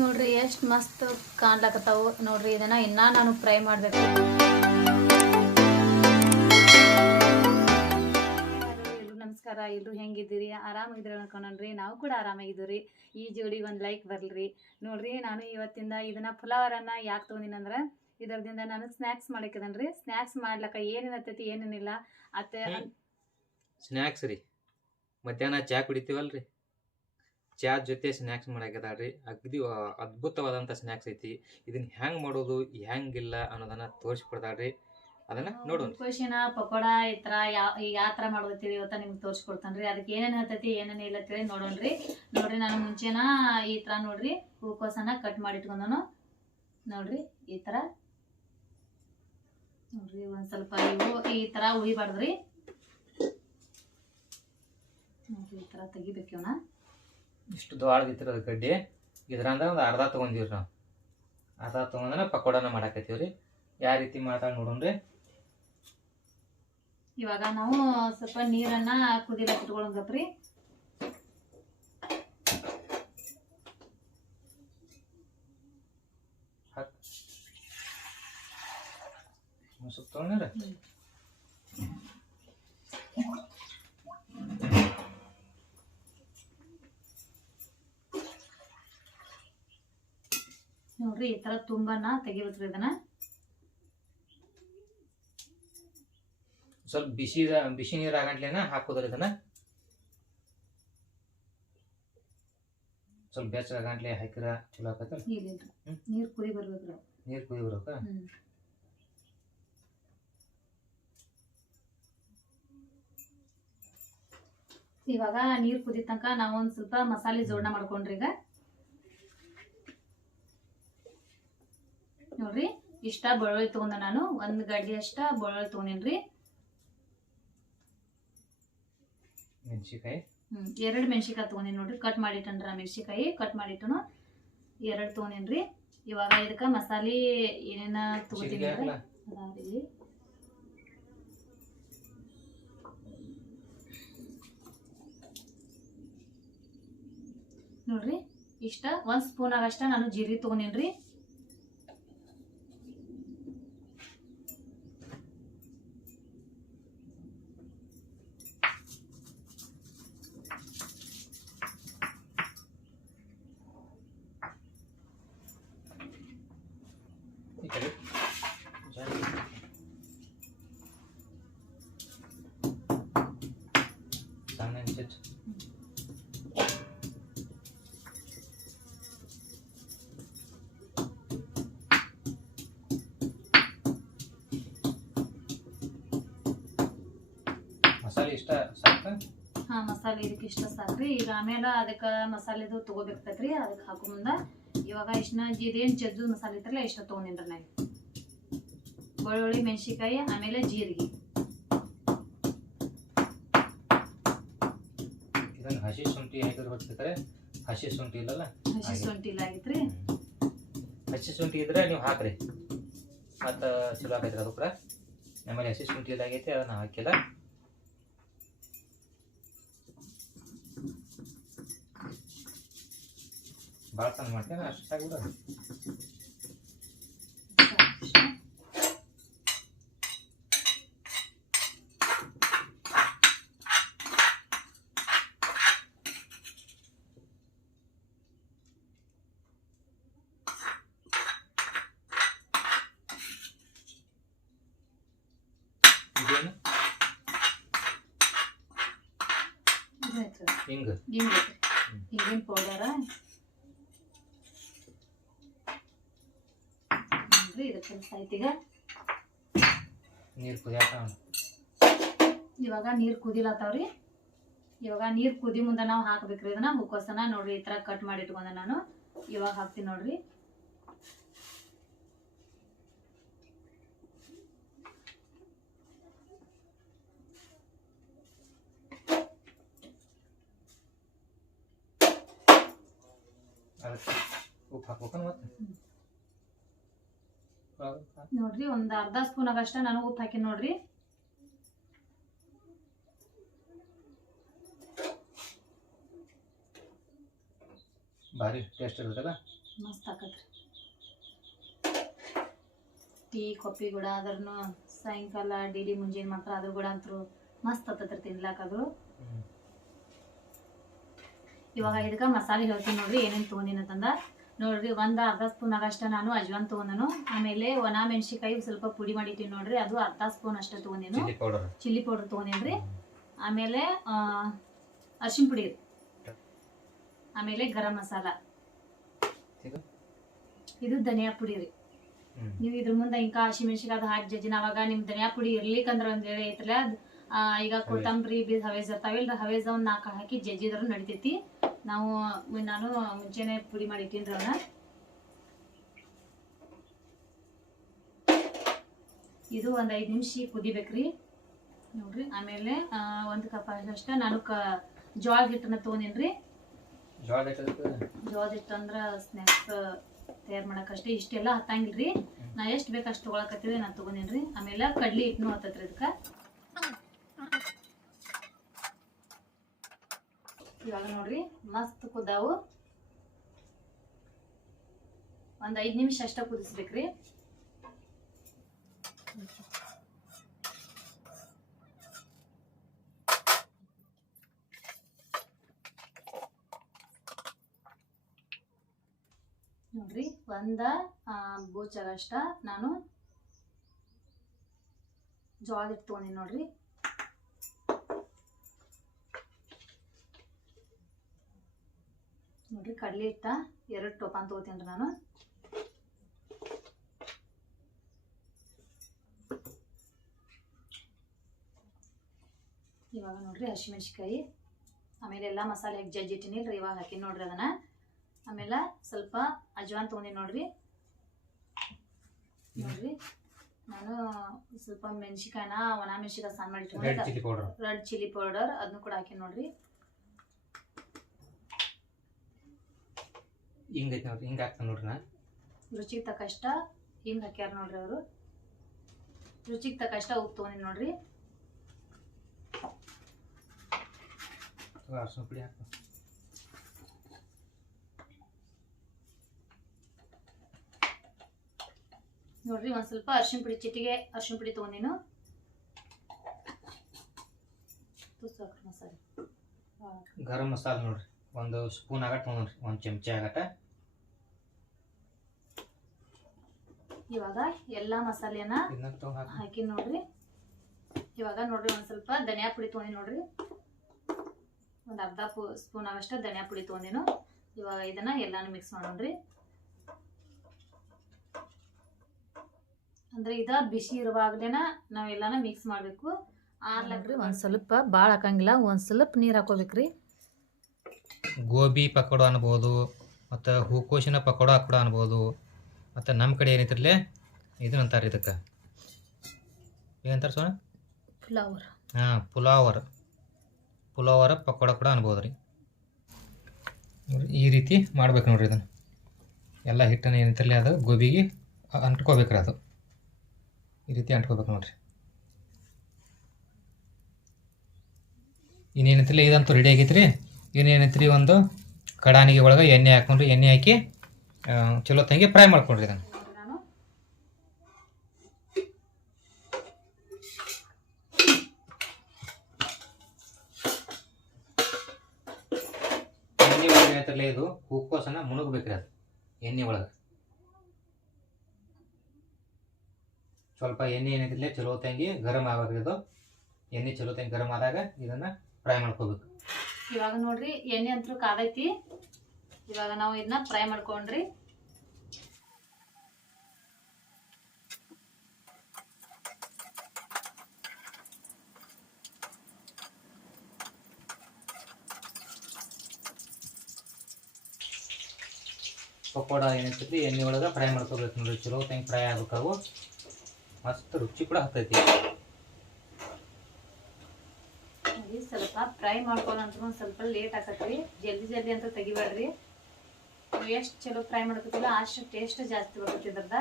ನೋಡ್ರಿ, ಎಷ್ಟು ಮಸ್ತ್ ಕಾಣ್ಲಕತ್ತಾವು ನೋಡ್ರಿ, ಇದನ್ನ ಇನ್ನ ನಾನು ಫ್ರೈ ಮಾಡ್ಬೇಕು. ನಮಸ್ಕಾರ, ಎಲ್ರು ಹೆಂಗಿದ್ದೀರಿ? ಆರಾಮಾಗಿದ್ದೀರಿ ಅನ್ಕೊಂಡ್ರಿ ನಾವು ಕೂಡ ಆರಾಮಾಗಿದ್ದೀವಿ ಈ ಜೋಡಿ ಒಂದು ಲೈಕ್ ಬರ್ಲಿ ನೋಡ್ರಿ, ನಾನು ಇವತ್ತಿಂದ ಇದನ್ನ ಪುಲಾವರನ್ನ ಯಾಕೆ ತೊಗೊಂಡಿನಂದ್ರೆ ಇದರದಿಂದ ನಾನು ಸ್ನ್ಯಾಕ್ಸ್ ಮಾಡಕ್ಕಿದನ್ರಿ ಸ್ನ್ಯಾಕ್ಸ್ ಮಾಡ್ಲಕ್ಕ ಏನೇನ್ ಹತ್ತೈತಿ, ಏನೇನಿಲ್ಲ. ಅತ್ತೆ ಸ್ನಾಕ್ಸ್ ರೀ. ಮಧ್ಯಾಹ್ನ ಚಾ ಕುಡಿತೀವಲ್ರಿ? ಚಾ ಜೊತೆ ಸ್ನ್ಯಾಕ್ಸ್ ಮಾಡಾಕದಾಳ್ರಿ ಅಗ್ದಿ ಅದ್ಭುತವಾದಂತ ಅದ್ಭುತವಾದಂಥ ಸ್ನ್ಯಾಕ್ಸ್ ಐತಿ. ಇದನ್ನ ಹೆಂಗ್ ಮಾಡೋದು ಹ್ಯಾಂಗಿಲ್ಲ ಅನ್ನೋದನ್ನ ತೋರಿಸ್ಕೊಡ್ತಾಳ್ರಿ. ಅದನ್ನ ನೋಡೋಣ. ಹೂಕೋಸಿನ ಪಕೋಡ ಈ ತರ ಯಾವ ಯಾವ ತರ ಮಾಡೋದತ್ತೀರಿ ಇವತ್ತ ನಿಮ್ಗೆ ತೋರಿಸ್ಕೊಡ್ತಾನ್ರಿ. ಅದಕ್ಕೆ ಏನೇನ್ ಹತ್ತೈತಿ ಏನೇನ್ ಇಲ್ಲ ಅಂತೇಳಿ ನೋಡೋಣ್ರಿ. ನೋಡ್ರಿ ನಾನು ಮುಂಚೆನ ಈ ತರ ನೋಡ್ರಿ ಹೂಕೋಸನ ಕಟ್ ಮಾಡಿ ಇಟ್ಕೊಂಡನು ನೋಡ್ರಿ ಈ ತರ. ನೋಡ್ರಿ ಒಂದ್ ಸ್ವಲ್ಪ ಇವು ಈ ತರ ಉಳಿಬಾರ್ದ್ರಿ ನೋಡ್ರಿ ಈ ತರ ತೆಗಿಬೇಕು ಇವನ್ನ ಇಷ್ಟು ದೊಡ್ಡದಿತ್ತಿರ ಕಡ್ಡಿ. ಗಡ್ಡಿ ಇದ್ರಂದ ಒಂದು ಅರ್ಧ ತೊಗೊಂಡಿವ್ರಿ ನಾವು. ಅರ್ಧ ತೊಗೊಂಡ್ರೆ ಪಕೋಡನ ಮಾಡಾಕತ್ತೀವ್ರಿ. ಯಾವ ರೀತಿ ಮಾಡ್ತಾಳೆ ನೋಡೋಣ್ರಿ. ಇವಾಗ ನಾವು ಸ್ವಲ್ಪ ನೀರನ್ನ ಕುದಿಲ ಇಟ್ಕೊಳಂಗಪ್ರಿ ಸ್ವಲ್ಪ ತೊಗೊಂಡ್ರೆ ನೋಡ್ರಿ ಈ ತರ ತುಂಬನ್ನ ತೆಗಿಬೇಕ್ರಿ ಇದನ್ನ. ಸ್ವಲ್ಪ ಬಿಸಿ ಬಿಸಿ ನೀರು ಆಗಂಟ್ಲೇನ ಹಾಕೋದ್ರಿ ಇದನ್ನ. ಸ್ವಲ್ಪ ಬೆಚ್ಚಗಾಗಂಟ್ಲೆ ಹಾಕಿರ ಚಲೋ ಆಕತ್ತ. ನೀರ್ ಕುದಿ ಬರ್ಬೇಕ್ರಿ. ನೀರು ಕುದಿ ಬರ್ಬೇಕ? ಇವಾಗ ನೀರ್ ಕುದಿ ತನಕ ನಾವು ಒಂದ್ ಸ್ವಲ್ಪ ಮಸಾಲೆ ಜೋಡಣೆ ಮಾಡ್ಕೊಂಡ್ರಿ ಈಗ ನೋಡ್ರಿ ಇಷ್ಟ ಬೆಳ್ಳುಳ್ಳಿ ತಗೊಂಡ ನಾನು. ಒಂದ್ ಗಡ್ಡಿ ಅಷ್ಟ ಬೆಳ್ಳುಳ್ಳಿ ತಗೊಂಡಿನ್ರಿ. ಮೆಣಸಿಕಾಯಿ ಹ್ಮ್ ಎರಡ್ ಮೆಣಸಿಕಾಯಿ ತಗೊಂಡೇನಿ ನೋಡ್ರಿ. ಕಟ್ ಮಾಡಿಟ್ಟನ್ರ ಮೆಣಸಿಕಾಯಿ ಕಟ್ ಮಾಡಿಟ್ಟನು ಎರಡ್ ತೊಗೊಂಡಿನ್ರಿ. ಇವಾಗ ಇದಕ್ಕ ಮಸಾಲೆ ಏನೇನ ತಗೋತೀನಿ ನೋಡ್ರಿ. ಇಷ್ಟ ಒಂದ್ ಸ್ಪೂನ್ ಆಗಷ್ಟ ನಾನು ಜೀರಿಗೆ ತಗೊಂಡೇನ್ರಿ. ಮಸಾಲೆ ಇಷ್ಟ ಹಾ, ಮಸಾಲೆ ಇದಕ್ಕೆ ಇಷ್ಟ ಸಾಕ್ರಿ. ಈಗ ಆಮೇಲೆ ಅದಕ್ಕೆ ಮಸಾಲೆದು ತಗೋಬೇಕಾಗ್ತೈತ್ರಿ ಅದಕ್ಕೆ ಹಾಕೋ ಮುಂದ ಇವಾಗ ಇಷ್ಟನ ಇದೇನು ಜಜ್ಜು ಮಸಾಲೆ ಇತ್ತಲ್ಲ ಇಷ್ಟ ತೊಗೊಂಡಿನ್ರಿ ನಾನು ಬೆಳ್ಳುಳ್ಳಿ, ಮೆಣಸಿನ್ಕಾಯಿ, ಆಮೇಲೆ ಜೀರಿಗೆ. ಹಸಿ ಶುಂಠಿ ಹಾಕಿದ್ರೆ ಹಸಿ ಶುಂಠಿ ಇಲ್ಲಲ್ಲ? ಹಸಿ. ಶುಂಠಿ ಇಲ್ಲ ಆಗಿತ್ರಿ ಹಸಿ ಶುಂಠಿ ಇದ್ರೆ ನೀವು ಹಾಕ್ರಿ. ಮತ್ತು ಚಲೋ ಆಗೈತ್ರಿ ಅದು ಕೂಡ. ಆಮೇಲೆ ಹಸಿ ಶುಂಠಿ ಇಲ್ಲ ಆಗೈತಿ ಅದನ್ನ ಹಾಕಿಲ್ಲ. ಭಾಳ ಚಂದ ಮಾಡ್ತೇನೆ ಅಷ್ಟು ಸಾಕ್ಬಿಡ ಇದೇನು ಇದಾಯ್ತು. ಹಿಂಗೆ. ಹಿಂಗಿನ ಪೌಡರ ಇದು ಕೆಲಸ ನೀರು ಕುದಿಯಾಕ ಇವಾಗ ನೀರ್ ಕುದಿಲತ್ತಾವ್ರಿ. ಇವಾಗ ನೀರ್ ಕುದಿ ಮುಂದೆ ನಾವು ಹಾಕ್ಬೇಕ್ರಿ ಇದನ್ನ. ಹೂಕೋಸನ ನೋಡ್ರಿ ಈ ತರ ಕಟ್ ಮಾಡಿ ಇಟ್ಕೊಂಡೆ ನಾನು. ಇವಾಗ ಹಾಕ್ತೀನಿ ನೋಡ್ರಿ ಅದಕ್ಕೆ ಉಪ್ಪು ಹಾಕ್ಬೇಕನ್ ಮತ್ತೆ? ನೋಡ್ರಿ ಒಂದ್ ಅರ್ಧ ಸ್ಪೂನ್ ಆಗಷ್ಟ ನಾನು ಉಪ್ಪು ಹಾಕಿನಿ ನೋಡ್ರಿ. ಭಾರಿ ಟೇಸ್ಟ್ ಇರ್ತದಲ್ಲ ಮಸ್ತ್ ಆಕತ್ರಿ. ಟೀ ಕಾಫಿ ಕೂಡ ಅದ್ರೂ ಸಾಯಂಕಾಲ ಡೈಲಿ ಮುಂಜಾನೆ ಮಾತ್ರ ಅದ್ರ ಕೂಡ ಅಂತೂ ಮಸ್ತ್ ಆತತ್ರಿ ತಿನ್ಲಾಕದ್ರು ಇವಾಗ ಇದಕ್ಕ ಮಸಾಲೆ ಹೇಳ್ತೀನಿ ನೋಡ್ರಿ ಏನೇನು ತೊಗೊಂಡಿನಂತಂದ ನೋಡ್ರಿ ಒಂದು ಅರ್ಧ ಸ್ಪೂನ್ ಆಗಷ್ಟ ನಾನು ಅಜ್ವಾನ್ ತಗೊಂಡನು. ಆಮೇಲೆ ಒಣ ಮೆಣಸಿಕಾಯಿ ಸ್ವಲ್ಪ ಪುಡಿ ಮಾಡಿಟ್ಟಿನಿ ನೋಡ್ರಿ ಅದು ಅರ್ಧ ಸ್ಪೂನ್ ಅಷ್ಟ ತೊಗೊಂಡೇನು. Chilli powder ತೊಗೊಂಡೇನ್ರಿ. ಆಮೇಲೆ ಅರ್ಶಿನ ಪುಡಿ ಆಮೇಲೆ ಗರಂ ಮಸಾಲ. ಇದು? ಧನಿಯಾ ಪುಡಿ ರೀ. ನೀವು ಇದ್ರ ಮುಂದೆ ಇಂಕ ಹಸಿಮೆಣ್ಸಿಗೆ ಅದು ಹಾಕಿ ಜಜ್ಜಿನ ಅವಾಗ ನಿಮ್ ಧನಿಯಾ ಪುಡಿ ಇರ್ಲಿಕ್ಕಂದ್ರ ಒಂದ್ ವೇಳೆ ಐತ್ರಲ್ಲ ಅದ್ ಈಗ ಕೊತ್ತಂಬರಿ ಬೀಜ ಹವೇಜ್ ಇರ್ತಾವಿಲ್ರಿ ಹವೇಜ್ ಒಂದ್ ನಾಲ್ಕು ಹಾಕಿ ಜಜ್ಜಿದ್ರು ನಡಿತೈತಿ. ನಾವು ನಾನು ಮುಂಚೆನೆ ಪುಡಿ ಮಾಡಿ ಇಟ್ಟಿನ್ರಿ ಅವನ್ನ ಇದು ಒಂದು ಐದು ನಿಮಿಷ ಕುದಿಬೇಕ್ರಿ ನೋಡ್ರಿ. ಆಮೇಲೆ ಒಂದು ಕಪ್ ಅಷ್ಟ ನಾನು ಕ ಜೋಳದ ಹಿಟ್ಟನ್ನ ತಗೊಂಡಿನ್ರಿ. ಜೋಳದ ಹಿಟ್ಟು ಅಂದ್ರ ಸ್ನ್ಯಾಕ್ಸ್ ತಯಾರು ಮಾಡಕ್ಕಷ್ಟೇ ಇಷ್ಟೆಲ್ಲ ಹತ್ತಂಗಿಲ್ರಿ. ನಾ ಎಷ್ಟು ಬೇಕು ಅಷ್ಟು ತೊಗೊಳಕತ್ತೀವಿ ನಾನು ತೊಗೊಂಡೇನ್ರಿ. ಆಮೇಲೆ ಕಡ್ಲಿ ಹಿಟ್ಟನು ಹತ್ತತ್ರಿ ಇದಕ್ಕೆ. ಇವಾಗ ನೋಡ್ರಿ, ಮಸ್ತ್ ಕುದಾವು. ಒಂದ್ ಐದ್ ನಿಮಿಷ ಅಷ್ಟ ಕುದಿಸ್ಬೇಕ್ರಿ. ನೋಡ್ರಿ, ಒಂದ ಬೂಚಾಗಷ್ಟ ನಾನು ಜೋಳದ ಇಟ್ಕೊಂಡಿ ನೋಡ್ರಿ. ನೋಡ್ರಿ ಕಡಲೆ ಹಿಟ್ಟ ಎರಡು ಟೋಪಾನ್ ತೊಗೋತೀನಿ ನಾನು. ಇವಾಗ ನೋಡ್ರಿ ಹಸಿಮೆಣ್ಸಿಕಾಯಿ ಆಮೇಲೆ ಎಲ್ಲ ಮಸಾಲೆ ಹಾಕಿ ಜಜ್ಜಿಟ್ಟಿನಿಲ್ರಿ ಇವಾಗ ಹಾಕಿ ನೋಡ್ರಿ ಅದನ್ನ. ಆಮೇಲೆ ಸ್ವಲ್ಪ ಅಜ್ವಾನ್ ತೊಗೊಂಡಿನಿ ನೋಡ್ರಿ. ನೋಡ್ರಿ ನಾನು ಸ್ವಲ್ಪ ಮೆಣಸಿಕಾಯಿನ ಒಣ ಮೆಣಸಿಕಾಯಿ ಸಣ್ಣ ಮಾಡಿ red chilli powder red chilli powder ಅದನ್ನು ಕೂಡ ಹಾಕಿ ನೋಡ್ರಿ. ಹಿಂಗೈತಿ ನೋಡ್ರಿ ಹಿಂಗೆ ಹಾಕ್ತಾನೆ ನೋಡ್ರಿ ನಾ. ರುಚಿಗೆ ತಕ್ಕಷ್ಟ ಹಿಂಗೆ ಹಾಕ್ಯಾರ ನೋಡ್ರಿ ಅವರು. ರುಚಿಗೆ ತಕ್ಕಷ್ಟ ಉಪ್ಪು ತೊಗೊಂಡಿನಿ ನೋಡ್ರಿ. ಅರ್ಶಿನ ಪುಡಿ ಹಾಕ. ನೋಡ್ರಿ ಒಂದು ಸ್ವಲ್ಪ ಅರ್ಶಿನ ಪುಡಿ ಚಿಟಿಗೆ ಅರ್ಶಿನ ಪುಡಿ ತೊಗೊಂಡಿನು. ಗರಂ ಮಸಾಲೆ ನೋಡ್ರಿ ಒಂದು ಸ್ಪೂನ್ ಆಗಟ್ಟ ನೋಡ್ರಿ ಒಂದು ಚಮಚ ಆಗಟ. ಇವಾಗ ಎಲ್ಲಾ ಮಸಾಲೆನ ಹಾಕಿ ನೋಡ್ರಿ. ಇವಾಗ ನೋಡ್ರಿ ಒಂದ್ ಸ್ವಲ್ಪ ಧನಿಯಾ ಪುಡಿ ತೊಗೊಂಡಿ ನೋಡ್ರಿ. ಒಂದ್ ಅರ್ಧ ಸ್ಪೂನ್ ಆಗಷ್ಟ ಧನಿಯಾ ಪುಡಿ ತೊಗೊಂಡಿನು. ಇವಾಗ ಇದನ್ನ ಎಲ್ಲಾನು ಮಿಕ್ಸ್ ಮಾಡೋಣ್ರಿ. ಅಂದ್ರೆ ಇದ ಬಿಸಿ ಇರುವಾಗ್ಲೇನ ನಾವೆಲ್ಲಾನ ಮಿಕ್ಸ್ ಮಾಡ್ಬೇಕು. ಆರ್ಲಕ್ರಿ ಒಂದ್ ಸ್ವಲ್ಪ ಭಾಳ ಹಾಕಂಗಿಲ್ಲ ಒಂದ್ ಸ್ವಲ್ಪ ನೀರ್ ಹಾಕೋಬೇಕ್ರಿ. ಗೋಬಿ ಪಕೋಡ ಅನ್ಬೋದು ಮತ್ತು ಹೂಕೋಸಿನ ಪಕೋಡ ಕೂಡ ಅನ್ಬೋದು. ಮತ್ತು ನಮ್ಮ ಕಡೆ ಏನೈತಿರ್ಲಿ ಇದನ್ನ ಅಂತಾರೆ ಇದಕ್ಕೆ. ಏನಂತಾರೆ ಸೋನ? ಪುಲಾವರ್. ಹಾಂ ಪುಲಾವರ್. ಪುಲಾವರ ಪಕೋಡ ಕೂಡ ಅನ್ಬೋದು ರೀ. ಈ ರೀತಿ ಮಾಡ್ಬೇಕು ನೋಡ್ರಿ ಇದನ್ನು. ಎಲ್ಲ ಹಿಟ್ಟನ್ನು ಏನೈತಿರಲಿ ಅದು ಗೋಬಿಗೆ ಅಂಟ್ಕೋಬೇಕ್ರಿ ಅದು. ಈ ರೀತಿ ಅಂಟ್ಕೋಬೇಕು ನೋಡ್ರಿ. ಇನ್ನೇನೈತಿಲ್ಲ ಇದಂತೂ ರೆಡಿ ಆಗೈತೆ ರೀ ಇನ್ನೇನೈತ್ರಿ ಒಂದು ಕಡಾನಿಗೆ ಒಳಗೆ ಎಣ್ಣೆ ಹಾಕೊಂಡ್ರಿ ಎಣ್ಣೆ ಹಾಕಿ ಚಲೋ ತಂಗಿ ಫ್ರೈ ಮಾಡ್ಕೊಂಡ್ರಿ ಇದನ್ನು. ಏನೈತಿರಲ್ಲ ಇದು? ಹೂಕೋಸನ್ನ ಮುಳುಗ್ಬೇಕ್ರಿ ಅದು. ಎಣ್ಣೆ ಒಳಗೆ. ಸ್ವಲ್ಪ ಎಣ್ಣೆ ಏನಾಗಿರಲಿ ಚಲೋ ತಂಗಿ ಗರಂ ಆಗ್ಬೇಕ್ರಿ ಇದು ಎಣ್ಣೆ ಚಲೋ ತಂಗಿ ಗರಂ ಆದಾಗ ಇದನ್ನ ಫ್ರೈ ಮಾಡ್ಕೋಬೇಕು. ಇವಾಗ ನೋಡ್ರಿ ಎಣ್ಣೆ ಅಂತೂ ಕಾದೈತಿ. ಇವಾಗ ನಾವು ಇದನ್ನ ಫ್ರೈ ಮಾಡ್ಕೊಂಡ್ರಿ. ಪಕೋಡ ಏನೈತಿ ಎಣ್ಣೆ ಒಳಗೆ ಫ್ರೈ ಮಾಡ್ಕೋಬೇಕು ನೋಡ್ರಿ. ಚಲೋ ತಂಗಿ ಫ್ರೈ ಆಗ್ಬೇಕಾವು ಮಸ್ತ್ ರುಚಿ ಕೂಡ ಹತ್ತೈತಿ. ಸ್ವಲ್ಪ ಫ್ರೈ ಮಾಡ್ಕೊಳ್ಳೋಂತ ಒಂದ್ ಸ್ವಲ್ಪ ಲೇಟ್ ಆಕತ್ರಿ. ಜಲ್ದಿ ಜಲ್ದಿ ಅಂತ ತೆಗಿಬೇಡ್ರಿ. ಎಷ್ಟು ಚಲೋ ಫ್ರೈ ಮಾಡ್ಕೋತಿಲ್ಲ ಅಷ್ಟು ಟೇಸ್ಟ್ ಜಾಸ್ತಿ ಬರ್ತೈತಿ ಇದ್ರದ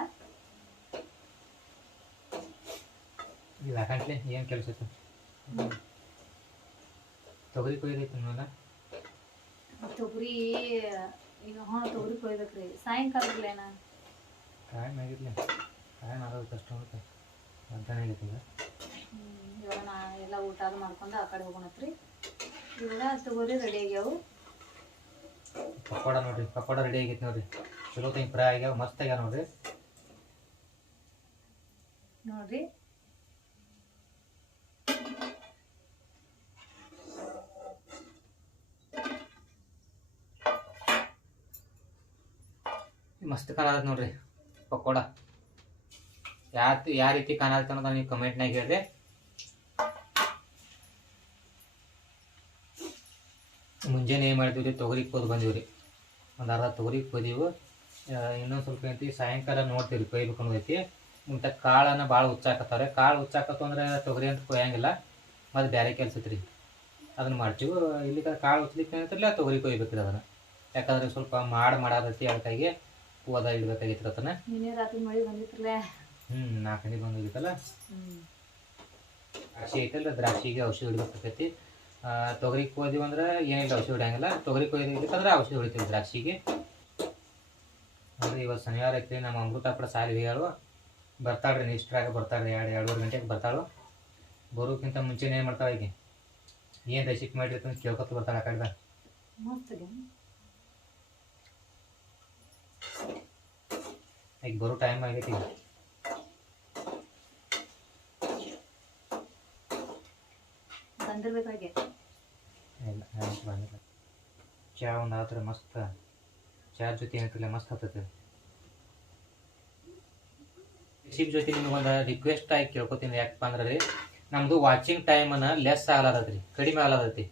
ಇಲ್ಲ ಹಾಕಂಟ್ಲಿ ಏನು ಕೆಲಸ ತೊಗರಿ ಕೊಯ್ದೈತಿ ನೋಡ ತೊಗರಿ ಈಗ ಹ್ಞೂ ತೊಗರಿ ಕೊಯ್ಬೇಕ್ರಿ ಸಾಯಂಕಾಲ ಟೈಮ್ ಆಗಿರ್ಲಿ. ಟೈಮ್ ಆಗೋದು ಕಷ್ಟ ಅಂತ ಮಧ್ಯಾಹ್ನ ಆಗೈತಿ ಇವಾಗ ನಾ ಎಲ್ಲ ಊಟ ಅದು ಮಾಡ್ಕೊಂಡು ಆ ಕಡೆ ಹೋಗೋಣತ್ರಿ. ಇವಾಗ ತೊಗರಿ ರೆಡಿ ಆಗ್ಯಾವು. ಪಕೋಡ ನೋಡ್ರಿ ಪಕೋಡ ರೆಡಿ ಆಗೈತಿ ನೋಡ್ರಿ. ಚಲೋ ತಂಗಿ ಫ್ರೈ ಆಗ್ಯಾವ ಮಸ್ತ್ ಆಗ್ಯಾವ ನೋಡ್ರಿ. ನೋಡ್ರಿ. ಮಸ್ತ್ ಕಾಣತ್ ನೋಡ್ರಿ ಪಕೋಡ. ಯಾವ ಯಾವ ರೀತಿ ಕಾಣತ್ತೆ ಅನ್ನೋದು ನೀವು ಕಮೆಂಟ್ನಾಗ ಹೇಳ್ರಿ. ಮುಂಜಾನೆ ಏನು ಮಾಡ್ತೀವಿ ರೀ? ತೊಗರಿ ಕೊಯ್ದು ಬಂದೀವಿ ರೀ. ಒಂದು ಅರ್ಧ ತೊಗರಿ ಕೊಯ್ದೀವು ಇನ್ನೊಂದು ಸ್ವಲ್ಪ ಐತಿ ಸಾಯಂಕಾಲ ನೋಡ್ತೀವಿ ರೀ ಕೊಯ್ಬೇಕು ಅನ್ನೋದೈತಿ ಮತ್ತು ಕಾಳನ್ನು ಭಾಳ ಹುಚ್ಚಾಕತ್ತವ್ರೆ. ಕಾಳು ಹುಚ್ಚಾಕತ್ತು ಅಂದ್ರೆ ತೊಗರಿ ಅಂತ ಕೊಯ್ಯಂಗಿಲ್ಲ. ಮತ್ತು ಬೇರೆ ಕೆಲಸ ರೀ ಅದನ್ನು ಮಾಡ್ತೀವಿ. ಇಲ್ಲಿ ಕಾಳು ಹುಚ್ಲಿಕ್ಕೆ ಏನಂತಿರಲ್ಲ ತೊಗರಿ ಕೊಯ್ಬೇಕ್ರಿ ಅದನ್ನು. ಯಾಕಂದ್ರೆ ಸ್ವಲ್ಪ ಮಾಡಿ ಮಾಡಾದೈತಿ ಅದಕ್ಕಾಗಿ ಓದ ಇಡ್ಬೇಕಾಗಿತ್ತು ಅದನ್ನ. ಹ್ಞೂ ನಾಲ್ಕು ಗಂಟೆಗೆ ಬಂದೋಗಿತ್ತಲ್ಲ. ಹ್ಮ್. ದ್ರಾಕ್ಷಿ ಐತಲ್ಲ ದ್ರಾಕ್ಷಿಗೆ ಔಷಧಿ ಹೊಡಿಬೇಕಾಕೈತಿ ತೊಗರಿ ಕೊಯ್ದೀವಿ ಅಂದ್ರೆ ಏನಿಲ್ಲ ಔಷಧಿ ಹೊಡಿಯಂಗಿಲ್ಲ. ತೊಗರಿ ಕೊಯ್ದಿರ್ಬೇಕಂದ್ರೆ ಔಷಧಿ ಹೊಡಿತೀವಿ ದ್ರಾಕ್ಷಿಗೆ. ಅಂದ್ರೆ ಇವತ್ತು ಶನಿವಾರ ಐತ್ರಿ ನಮ್ಮ ಅಮೃತ ಕೂಡ ಸಾಲಿ ಹೇಳು ಬರ್ತಾಳ್ರಿ ನಿಷ್ಟ್ರಾಗ ಬರ್ತಾಳ್ರಿ ಎರಡು ಎರಡೂವರೆ ಗಂಟೆಗೆ ಬರ್ತಾಳು. ಬರೋಕ್ಕಿಂತ ಮುಂಚೆನೇ ಏನು ಮಾಡ್ತಾಳೆ ಈಗ ಏನು ರೆಸಿಪಿ ಮಾಡಿರ್ತಾನೆ ಕೇಳ್ಕೊತ ಬರ್ತಾಳೆ ಆ ಕಡೆದ. ಈಗ ಬರೋ ಟೈಮ್ ಆಗೈತಿ ಬಂದಿರ್ಬೇಕಾಗೆ ಇಲ್ಲ ಯಾವತ್ತೂ ಬಂದಿಲ್ಲ. ಚಹಾ ಒಂದು ಆದ್ರೆ ಮಸ್ತ್ ಚಾ ಜೊತೆ ಏನಕ್ಕಿಲ್ಲ ಮಸ್ತ್ ಆಗ್ತೈತೆ ರೆಸಿಪಿ ಜೊತೆ ನಿಮ್ಗೆ ಒಂದು ರಿಕ್ವೆಸ್ಟ್ ಆಗಿ ಕೇಳ್ಕೊತೀನಿ ಯಾಕಪ್ಪ ಅಂದ್ರೆ ರೀ ನಮ್ಮದು ವಾಚಿಂಗ್ ಟೈಮನ್ನು ಲೆಸ್ ಆಗಲಾರದ್ರಿ ಕಡಿಮೆ ಆಗ್ಲತ್ತೈತಿ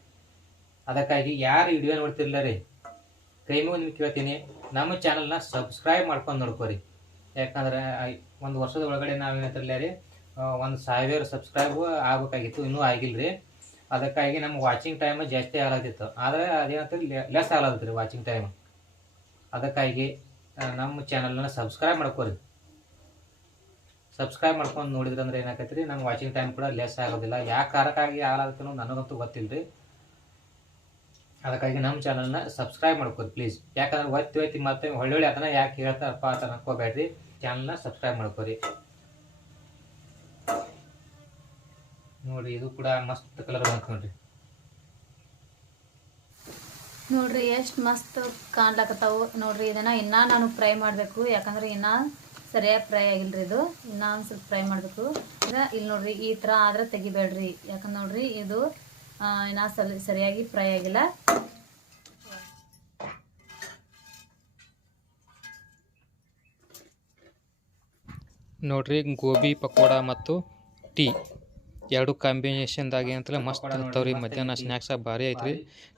ಅದಕ್ಕಾಗಿ ಯಾರು ವಿಡಿಯೋ ನೋಡ್ತಿರ್ಲ ರೀ ಕೈ ಮುಗಿದು ನಿಮ್ಗೆ ಕೇಳ್ತೀನಿ ನಮ್ಮ ಚಾನಲ್ನ ಸಬ್ಸ್ಕ್ರೈಬ್ ಮಾಡ್ಕೊಂಡು ನೋಡ್ಕೋರಿ. ಯಾಕಂದ್ರೆ ಒಂದು ವರ್ಷದ ಒಳಗಡೆ ನಾವೇನಂತಿರ್ಲ ರೀ ಒಂದು ಸಾವಿರ ಸಬ್ಸ್ಕ್ರೈಬ್ ಆಗ್ಬೇಕಾಗಿತ್ತು ಇನ್ನೂ ಆಗಿಲ್ಲ ರೀ ಅದಕ್ಕಾಗಿ ನಮ್ಗೆ ವಾಚಿಂಗ್ ಟೈಮ್ ಜಾಸ್ತಿ ಆಗತ್ತಿತ್ತು ಆದರೆ ಅದೇನಂತ ಲೆಸ್ ಆಗಲತ್ತೈತಿ ರೀ ವಾಚಿಂಗ್ ಟೈಮ್ ಅದಕ್ಕಾಗಿ ನಮ್ಮ ಚಾನಲ್ನ ಸಬ್ಸ್ಕ್ರೈಬ್ ಮಾಡ್ಕೊರಿ. ಸಬ್ಸ್ಕ್ರೈಬ್ ಮಾಡ್ಕೊಂಡು ನೋಡಿದ್ರೆ ಅಂದ್ರೆ ಏನಾಕೈತಿ ರೀ ನಮ್ಮ ವಾಚಿಂಗ್ ಟೈಮ್ ಕೂಡ ಲೆಸ್ ಆಗೋದಿಲ್ಲ. ಯಾಕೆ ಕಾರಕ್ಕಾಗಿ ಆಗಲಾಗತ್ತೋ ನನಗಂತೂ ಗೊತ್ತಿಲ್ಲ ರೀ ಅದಕ್ಕಾಗಿ ನಮ್ಮ ಚಾನಲ್ನ ಸಬ್ಸ್ಕ್ರೈಬ್ ಮಾಡ್ಕೊರಿ ಪ್ಲೀಸ್ ಯಾಕಂದ್ರೆ ಒತ್ತಿ ಒತ್ತಿ ಮತ್ತೆ ಒಳ್ಳೊಳ್ಳೆ ಅದನ್ನ ಯಾಕೆ ಹೇಳ್ತಾರಪ್ಪ ಅಂತ ಅನ್ಕೋಬೇಡ್ರಿ. ಚಾನಲ್ನ ಸಬ್ಸ್ಕ್ರೈಬ್ ಮಾಡ್ಕೊರಿ. ನೋಡ್ರಿ ಇದು ಕೂಡ ಮಸ್ತ್ ಕಲರ್ ಬಂತು ನೋಡ್ರಿ. ನೋಡ್ರಿ ಎಷ್ಟು ಮಸ್ತ್ ಕಾಣ್ಲಕತ್ತಾವು ನೋಡ್ರಿ ಇದನ್ನ ಇನ್ನ ನಾನು ಫ್ರೈ ಮಾಡಬೇಕು. ಯಾಕಂದ್ರೆ ಇನ್ನ ಸರಿಯಾಗಿ ಫ್ರೈ ಆಗಿಲ್ರಿ ಇದು. ಇನ್ನ ಒಂದು ಸ್ವಲ್ಪ ಫ್ರೈ ಮಾಡಬೇಕು ಇಲ್ಲಿ ನೋಡ್ರಿ ಈ ತರ ಆದ್ರೆ ತೆಗಿಬೇಡ್ರಿ. ಯಾಕಂದ್ರೆ ನೋಡ್ರಿ ಇದು ಇನ್ನ ಸರಿ ಸರಿಯಾಗಿ ಫ್ರೈ ಆಗಿಲ್ಲ. ನೋಡ್ರಿ ಗೋಬಿ ಪಕೋಡ ಮತ್ತು ಟೀ. ಎರಡು ಕಾಂಬಿನೇಷನ್ದಾಗ ಏನಂತಲ್ಲ ಮಸ್ತ್ ಇರ್ತಾವ ರೀ ಮಧ್ಯಾಹ್ನ ಸ್ನ್ಯಾಕ್ಸ ಭಾರಿ ಐತ್ರಿ.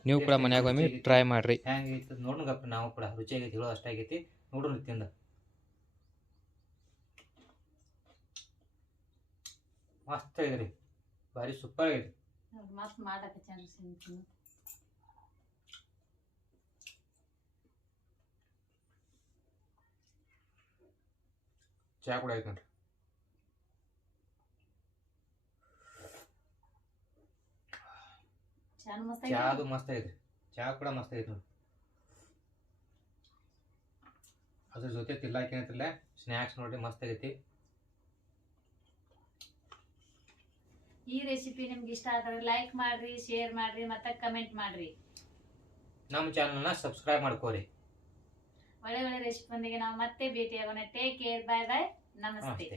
ನೀವು ಕೂಡ ಮನ್ಯಾಗ ಒಮ್ಮೆ ಟ್ರೈ. ಮಾಡ್ರಿ. ಹೆಂಗೈತಿ ನೋಡ್ನಗಪ್ಪ ನಾವು ಕೂಡ ರುಚಿ ಆಗೈತಿ ಹೇಳೋ ಅಷ್ಟಾಗೈತಿ ನೋಡ್ರಿ ತಿಂದ. ಮಸ್ತ್ ಆಗೈತ್ರಿ. ಭಾರಿ ಸೂಪರ್ ಆಗೈತಿ ಮಸ್ತ್ ಮಾಡಕ್ಕೆ ಚಾ ಕೂಡ ಆಯ್ತು ನೋಡ್ರಿ ಚಂದ ಮಸ್ತ್ ಚಾದು ಮಸ್ತ್ ಐತ್ರಿ ಚಾ ಕೂಡ ಮಸ್ತ್ ಐತಿ ನೋಡಿ. ಅದ್ರ ಜೊತೆ ತಿರ್ಲಾಕ ಏನಂತಿಲ್ಲ ಸ್ನ್ಯಾಕ್ಸ್ ನೋಡ್ರಿ ಮಸ್ತ್ ಆಗೈತಿ ಈ ರೆಸಿಪಿ ನಿಮ್ಗೆ ಇಷ್ಟ ಆದ್ರೆ ಲೈಕ್ ಮಾಡ್ರಿ ಶೇರ್ ಮಾಡ್ರಿ ಮತ್ತೆ ಕಮೆಂಟ್ ಮಾಡ್ರಿ. ನಮ್ಮ ಚಾನಲ್ನ ಸಬ್ಸ್ಕ್ರೈಬ್ ಮಾಡ್ಕೋರಿ. ಒಳ್ಳೆ ಒಳ್ಳೆ ರೆಸಿಪಿ ಒಂದಿಗೆ ನಾವು ಮತ್ತೆ ಭೇಟಿ ಆಗೋಣ ಟೇಕ್ ಕೇರ್ ಬಾಯ್ ಬಾಯ್ ನಮಸ್ತೆ.